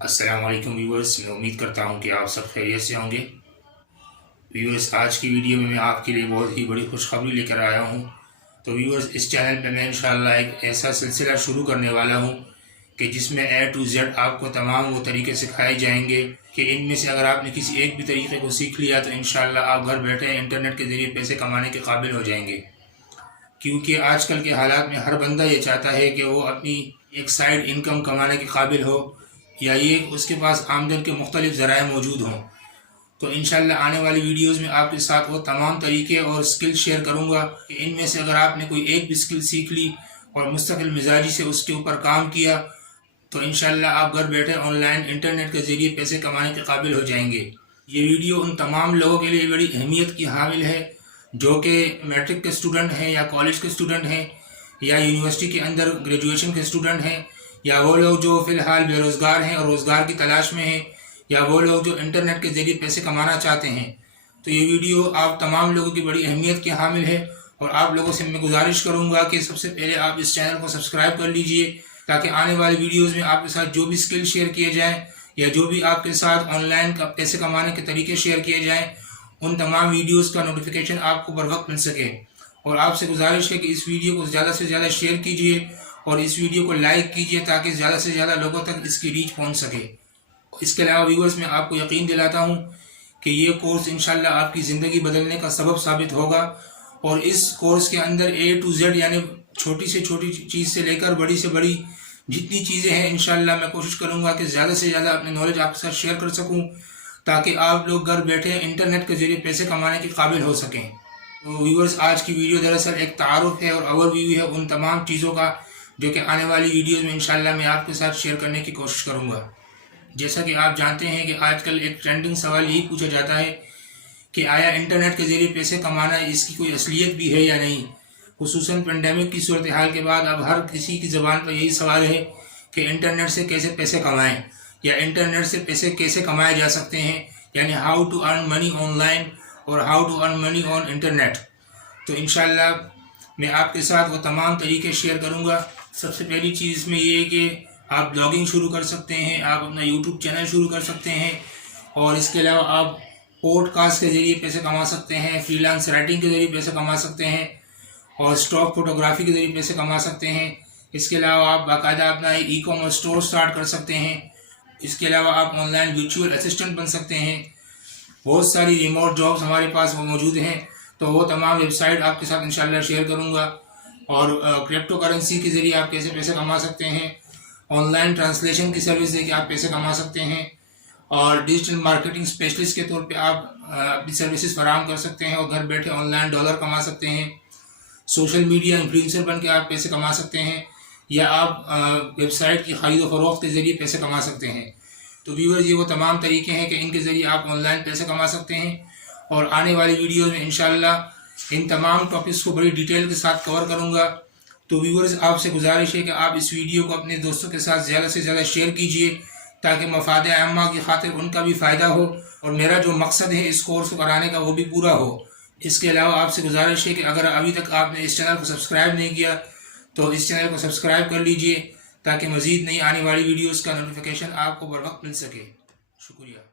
السلام علیکم ویورز، میں امید کرتا ہوں کہ آپ سب خیریت سے ہوں گے۔ ویورز، آج کی ویڈیو میں آپ کے لیے بہت ہی بڑی خوشخبری لے کر آیا ہوں۔ تو ویورز، اس چینل پہ میں انشاءاللہ ایک ایسا سلسلہ شروع کرنے والا ہوں کہ جس میں A to Z آپ کو تمام وہ طریقے سکھائے جائیں گے کہ ان میں سے اگر آپ نے کسی ایک بھی طریقے کو سیکھ لیا تو انشاءاللہ آپ گھر بیٹھے انٹرنیٹ کے ذریعے پیسے کمانے کے قابل ہو جائیں گے۔ کیونکہ آج کل کے حالات میں ہر بندہ یہ چاہتا ہے کہ وہ اپنی ایک سائیڈ انکم کمانے کے قابل ہو، یا یہ اس کے پاس آمدن کے مختلف ذرائع موجود ہوں۔ تو انشاءاللہ آنے والی ویڈیوز میں آپ کے ساتھ وہ تمام طریقے اور سکل شیئر کروں گا کہ ان میں سے اگر آپ نے کوئی ایک بھی سکل سیکھ لی اور مستقل مزاجی سے اس کے اوپر کام کیا تو انشاءاللہ آپ گھر بیٹھے آن لائن انٹرنیٹ کے ذریعے پیسے کمانے کے قابل ہو جائیں گے۔ یہ ویڈیو ان تمام لوگوں کے لیے بڑی اہمیت کی حامل ہے جو کہ میٹرک کے اسٹوڈنٹ ہیں، یا کالج کے اسٹوڈنٹ ہیں، یا یونیورسٹی کے اندر گریجویشن کے اسٹوڈنٹ ہیں، یا وہ لوگ جو فی الحال بے روزگار ہیں اور روزگار کی تلاش میں ہیں، یا وہ لوگ جو انٹرنیٹ کے ذریعے پیسے کمانا چاہتے ہیں۔ تو یہ ویڈیو آپ تمام لوگوں کی بڑی اہمیت کی حامل ہے، اور آپ لوگوں سے میں گزارش کروں گا کہ سب سے پہلے آپ اس چینل کو سبسکرائب کر لیجئے تاکہ آنے والی ویڈیوز میں آپ کے ساتھ جو بھی سکل شیئر کیے جائیں یا جو بھی آپ کے ساتھ آن لائن پیسے کمانے کے طریقے شیئر کیے جائیں ان تمام ویڈیوز کا نوٹیفیکیشن آپ کو بر وقت مل سکے۔ اور آپ سے گزارش ہے کہ اس ویڈیو کو زیادہ سے زیادہ شیئر کیجئے اور اس ویڈیو کو لائک کیجئے تاکہ زیادہ سے زیادہ لوگوں تک اس کی ریچ پہنچ سکے۔ اس کے علاوہ ویورز، میں آپ کو یقین دلاتا ہوں کہ یہ کورس انشاءاللہ آپ کی زندگی بدلنے کا سبب ثابت ہوگا، اور اس کورس کے اندر A to Z یعنی چھوٹی سے چھوٹی چیز سے لے کر بڑی سے بڑی جتنی چیزیں ہیں انشاءاللہ میں کوشش کروں گا کہ زیادہ سے زیادہ اپنے نالج آپ کے ساتھ شیئر کر سکوں تاکہ آپ لوگ گھر بیٹھے انٹرنیٹ کے ذریعے پیسے کمانے کے قابل ہو سکیں۔ تو ویورز، آج کی ویڈیو دراصل ایک تعارف ہے اور اوور ویو ہے ان تمام چیزوں کا جو کہ آنے والی ویڈیوز میں انشاءاللہ میں آپ کے ساتھ شیئر کرنے کی کوشش کروں گا۔ جیسا کہ آپ جانتے ہیں کہ آج کل ایک ٹرینڈنگ سوال یہی پوچھا جاتا ہے کہ آیا انٹرنیٹ کے ذریعے پیسے کمانا اس کی کوئی اصلیت بھی ہے یا نہیں۔ خصوصاً پینڈیمک کی صورتحال کے بعد اب ہر کسی کی زبان پر یہی سوال ہے کہ انٹرنیٹ سے کیسے پیسے کمائیں، یا انٹرنیٹ سے پیسے کیسے کمائے جا سکتے ہیں، یعنی how to earn money online اور how to earn money on internet. تو انشاءاللہ میں آپ کے ساتھ وہ تمام طریقے شیئر کروں گا۔ سب سے پہلی چیز میں یہ ہے کہ آپ بلاگنگ شروع کر سکتے ہیں، آپ اپنا یوٹیوب چینل شروع کر سکتے ہیں، اور اس کے علاوہ آپ پوڈ کاسٹ کے ذریعے پیسے کما سکتے ہیں، فری لانس رائٹنگ کے ذریعے پیسے کما سکتے ہیں، اور اسٹاک فوٹوگرافی کے ذریعے پیسے کما سکتے ہیں۔ اس کے علاوہ آپ باقاعدہ اپنا ای کامرس اسٹور سٹارٹ کر سکتے ہیں۔ اس کے علاوہ آپ آن لائن ورچوئل اسسٹنٹ بن سکتے ہیں۔ بہت ساری ریموٹ جابس ہمارے پاس موجود ہیں، تو وہ تمام ویب سائٹ آپ کے ساتھ انشاءاللہ شیئر کروں گا۔ اور کرپٹو کرنسی کے ذریعے آپ کیسے پیسے کما سکتے ہیں، آن لائن ٹرانسلیشن کی سروس دے کے آپ پیسے کما سکتے ہیں، اور ڈیجیٹل مارکیٹنگ اسپیشلسٹ کے طور پہ آپ اپنی سروسز فراہم کر سکتے ہیں اور گھر بیٹھے آن لائن ڈالر کما سکتے ہیں۔ سوشل میڈیا انفلوئنسر بن کے آپ پیسے کما سکتے ہیں، یا آپ ویب سائٹ کی خرید و فروخت کے ذریعے پیسے کما سکتے ہیں۔ تو ویورز، یہ وہ تمام طریقے ہیں کہ ان کے ذریعے آپ آن لائن پیسے کما سکتے ہیں، اور آنے والی ویڈیوز میں انشاءاللہ ان تمام ٹاپکس کو بڑی ڈیٹیل کے ساتھ کور کروں گا۔ تو ویورز، آپ سے گزارش ہے کہ آپ اس ویڈیو کو اپنے دوستوں کے ساتھ زیادہ سے زیادہ شیئر کیجئے تاکہ مفاد عامہ کی خاطر ان کا بھی فائدہ ہو، اور میرا جو مقصد ہے اس کورس کو کرانے کا وہ بھی پورا ہو۔ اس کے علاوہ آپ سے گزارش ہے کہ اگر ابھی تک آپ نے اس چینل کو سبسکرائب نہیں کیا تو اس چینل کو سبسکرائب کر لیجئے تاکہ مزید نئی آنے والی ویڈیوز کا نوٹیفیکیشن آپ کو بر وقت مل سکے۔ شکریہ۔